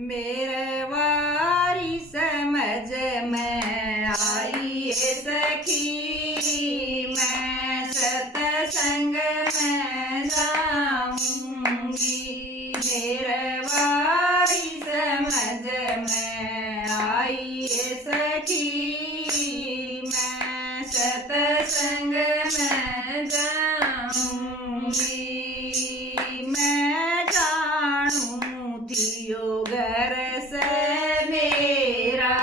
मेरे वारी समझ में आई सखी, मैं सत्संग में जाऊंगी। मेरे वारी समझ में आई सखी, मैं सत्संग में जाऊंगी। मैं जानूं थियो घर से मेरा,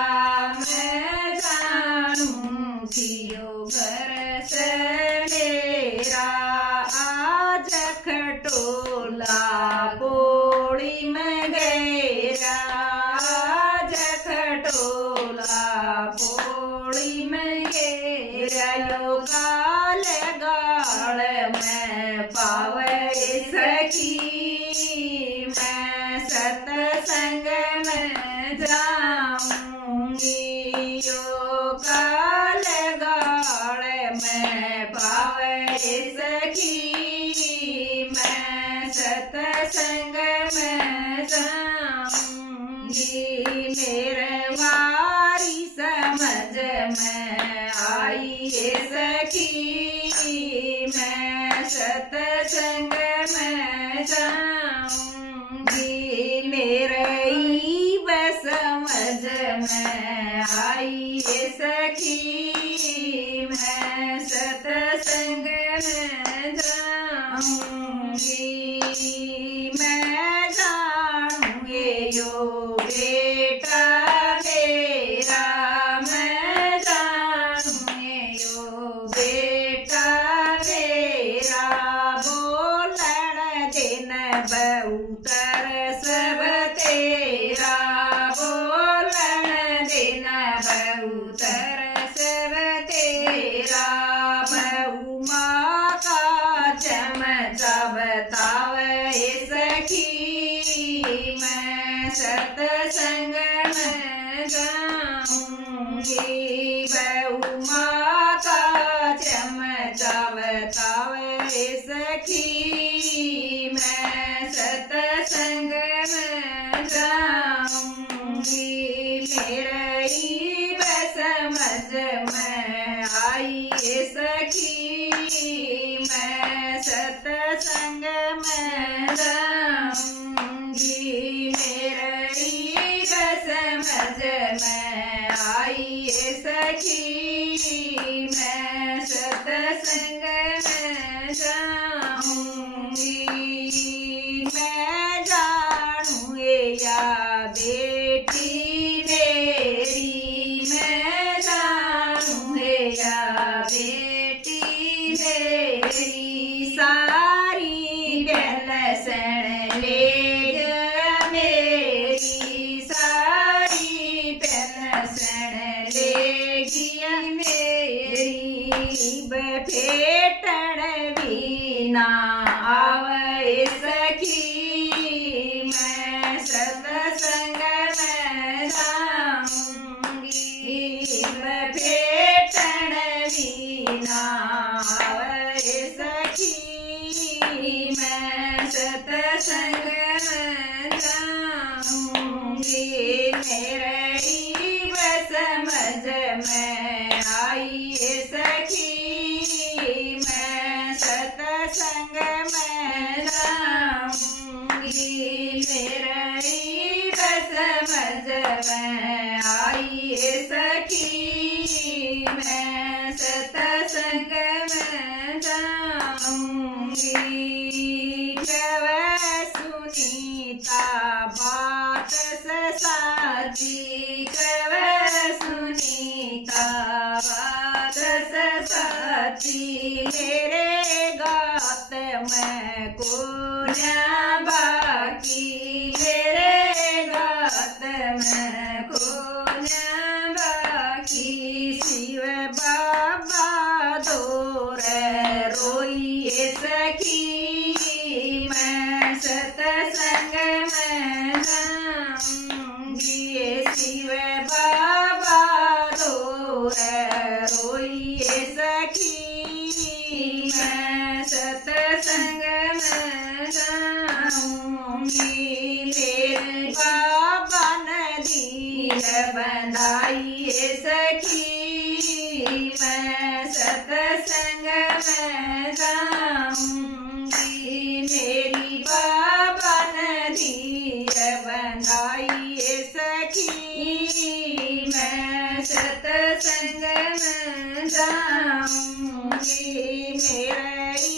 मैं जानूं थियो घर से मेरा। आज खटोला पोड़ी में गया, आज खटोला पोड़ी में गया। यो गाल गाल में पावे सखी, मैं सत्संग में जाऊंगी। यो गाल गाल में पावे सखी, मैं सत्संग में जाऊंगी। मेरे वारी समझ में आई सखी, मैं सत्संग में जाऊंगी। मेरे समझ में आई सखी, मैं सत्संग में जाऊंगी। मैं जानूं यो बेटा मेरा, मैं जानूं यो बेटा मेरा। बोलण दिन बहुतर सब तेरा, बोलण दिन बहुतर सब तेरा। बहु माँ का चमचा बतावे सखी, मैं सत्संग में जाऊंगी। बहु माँ का चमचा बतावे सखी, मैं सत्संग में जाऊंगी। मेरे समझ में आई सखी, मैं सत्संग में जाऊंगी। मेरे समझ में आई सखी, मैं सत्संग में जाऊंगी। मैं जानूं या बेटी मेरी, मैं जानूं या बेटी मेरी। सारी पेलसन ले मेरी, सारी पेलसन ले गया मेरी। बफेटण बिना आवे सखी, मैं सत्संग में जाऊंगी। बफेटण बिना आवे सखी, मैं सत्संग में जाऊंगी। मेरे समझ में आई सखी, मैं सत्संग में जाऊंगी। मेरे समझ में आई सखी, मैं सत्संग में जाऊंगी। कवे सुनीता बात साची, कवे सुनीता बात साची। मेरे गात में कोन्या बाकी, मेरे गात में कोन्या बाकी। शिव बाबा दौर रोइए सखी, मैं सत्संग में जाऊंगी। शिव बाबा दौर रोइए सखी, मैं सत्संग में जाऊंगी। मेरे बाबा नदी बंधाई सखी, मैं सत्संग में जाऊंगी। मेरी बाबा नदी बंधाई सखी, मैं सत्संग में जाऊंगी। मेरी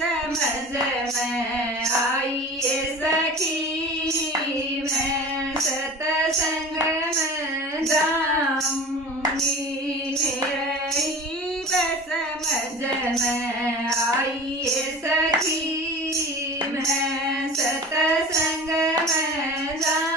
समझ में आई सखी, मैं सत्संग में जाऊंगी। मेरी समझ में आई सखी, मैं सत्संग में जाऊंगी।